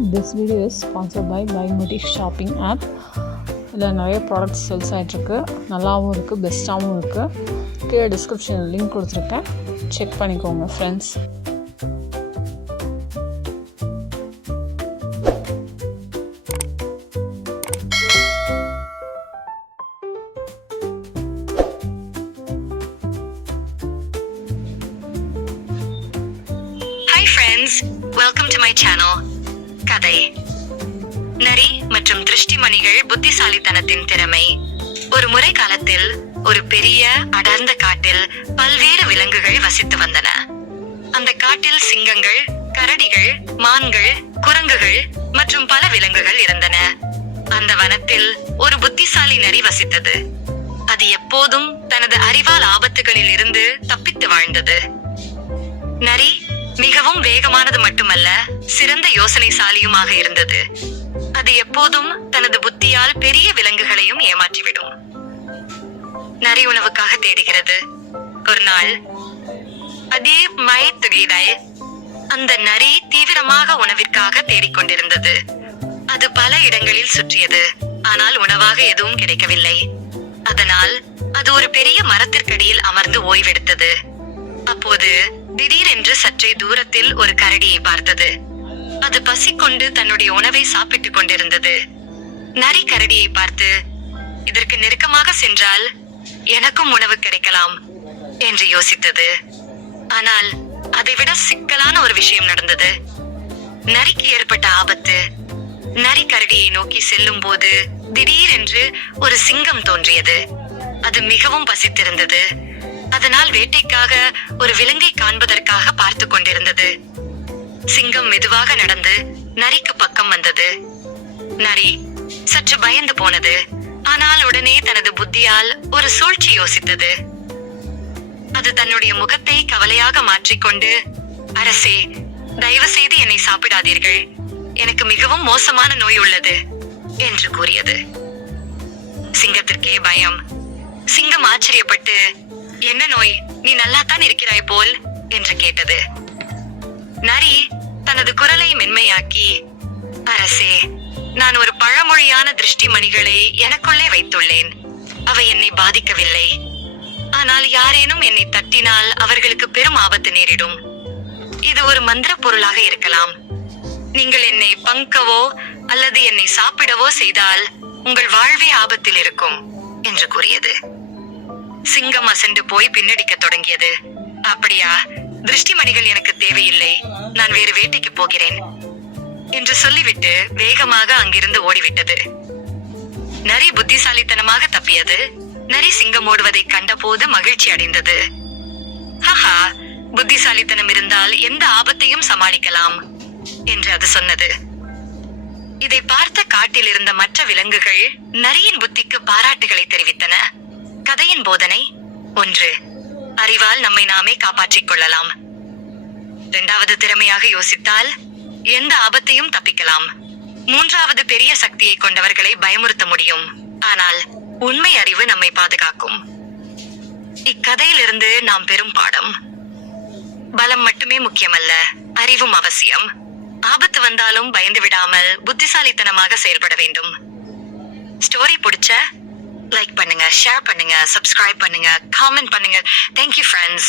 This video is sponsored by Buymotif shopping app. இதில் நிறைய products sales ஆகிட்ருக்கு, நல்லாவும் இருக்குது, பெஸ்ட்டாகவும் இருக்குது. கீழே டிஸ்கிரிப்ஷனில் லிங்க் கொடுத்துருக்கேன், செக் பண்ணிக்கோங்க friends. Hi friends, welcome to my channel. கதை நரி மற்றும் திருஷ்டிமணிகள் புத்திசாலித்தனத்தின் திறமை. ஒரு முறை காலத்தில் ஒரு பெரிய அடர்ந்த காட்டில் பல்வேறு விலங்குகள் வசித்து வந்தன. அந்த காட்டில் சிங்கங்கள், கரடிகள், மான்கள், குரங்குகள் மற்றும் பல விலங்குகள் இருந்தன. அந்த வனத்தில் ஒரு புத்திசாலி நரி வசித்தது. அது எப்போதும் தனது அறிவால் ஆபத்துகளில் இருந்து தப்பித்து வாழ்ந்தது. நரி மிகவும் வேகமானது மட்டுமல்ல, சிறந்த யோசனைசாலியுமாக இருந்தது. அது எப்போதும் தனது புத்தியால் பெரிய விலங்குகளையும் ஏமாற்றிவிடும். நரி உணவுக்காக தேடுகிறது. ஒரு நாள் அதே மயத்துகைதாய் அந்த நரி தீவிரமாக உணவிற்காக தேடிக்கொண்டிருந்தது. அது பல இடங்களில் சுற்றியது, ஆனால் உணவாக எதுவும் கிடைக்கவில்லை. அதனால் அது ஒரு பெரிய மரத்திற்கடியில் அமர்ந்து ஓய்வெடுத்தது. அப்போது திடீரென்று சற்றே தூரத்தில் ஒரு கரடியை பார்த்தது. அது பசி கொண்டு தன்னுடைய உணவை சாப்பிட்டுக் கொண்டிருந்தது. நரி கரடியை பார்த்து, இதற்கு நெருக்கமாக சென்றால் எனக்கும் உணவு கிடைக்கலாம் என்று யோசித்தது. ஆனால் அதைவிட சிக்கலான ஒரு விஷயம் நடந்தது. நரிக்கு ஏற்பட்ட ஆபத்து. நரி கரடியை நோக்கி செல்லும் போது திடீரென்று ஒரு சிங்கம் தோன்றியது. அது மிகவும் பசித்திருந்தது. அதனால் வேட்டைக்காக ஒரு விலங்கை காண்பதற்காக பார்த்து கொண்டிருந்தது. சிங்கம் மெதுவாக நடந்து நரிக்கு பக்கம் வந்தது. நரி சற்று பயந்து போனது. ஆனால் உடனே தனது புத்தியால் ஒரு சூழ்ச்சி யோசித்தது. அது தன்னுடைய முகத்தை கவலையாக மாற்றிக்கொண்டு, அரசே, தயவு செய்து என்னை சாப்பிடாதீர்கள், எனக்கு மிகவும் மோசமான நோய் உள்ளது என்று கூறியது. சிங்கத்திற்கே பயம். சிங்கம் ஆச்சரியப்பட்டு, என்ன நோய், நீ நல்லாத்தான் இருக்கிறாய் போல் என்று கேட்டது. நரி தனது குரலை மென்மையாக்கி, அரசே, நான் ஒரு பழமொழியான திருஷ்டிமணிகளை எனக்குள்ளே வைத்துள்ளேன். அவை என்னை பாதிக்கவில்லை. ஆனால் யாரேனும் என்னை தட்டினால் அவர்களுக்கு பெரும் ஆபத்து நேரிடும். இது ஒரு மந்திர பொருளாக இருக்கலாம். நீங்கள் என்னை பங்கவோ அல்லது என்னை சாப்பிடவோ செய்தால் உங்கள் வாழ்வே ஆபத்தில் இருக்கும் என்று கூறியது. சிங்கம் அசண்டு போய் பின்னடிக்க தொடங்கியது. அப்படியா, திருஷ்டிமணிகள் எனக்கு தேவையில்லை, நான் வேறு வேட்டைக்கு போகிறேன் என்று சொல்லிவிட்டு வேகமாக அங்கிருந்து ஓடிவிட்டது. நரி புத்திசாலித்தனமாக தப்பியது. நரி சிங்கம் ஓடுவதை கண்டபோது மகிழ்ச்சி அடைந்தது. ஹஹா, புத்திசாலித்தனம் இருந்தால் எந்த ஆபத்தையும் சமாளிக்கலாம் என்று அது சொன்னது. இதை பார்த்த காட்டில் இருந்த மற்ற விலங்குகள் நரியின் புத்திக்கு பாராட்டுகளை தெரிவித்தன. கதையின் போதனை: 1. அறிவால் நம்மை நாமே காப்பாற்றிக் கொள்ளலாம். 2. திறமையாக யோசித்தால் எந்த ஆபத்தையும் தப்பிக்கலாம். 3. பெரிய சக்தியை கொண்டவர்களை பயமுறுத்த முடியும், ஆனால் உண்மை அறிவு நம்மை பாதுகாக்கும். இக்கதையிலிருந்து நாம் பெறும் பாடம்: பலம் மட்டுமே முக்கியமல்ல, அறிவும் அவசியம். ஆபத்து வந்தாலும் பயந்து விடாமல் புத்திசாலித்தனமாக செயல்பட வேண்டும். ஸ்டோரி பிடிச்ச லைக் பண்ணுங்க, ஷேர் பண்ணுங்க, சப்ஸ்கிரைப் பண்ணுங்க, காமெண்ட் பண்ணுங்க. Thank you friends.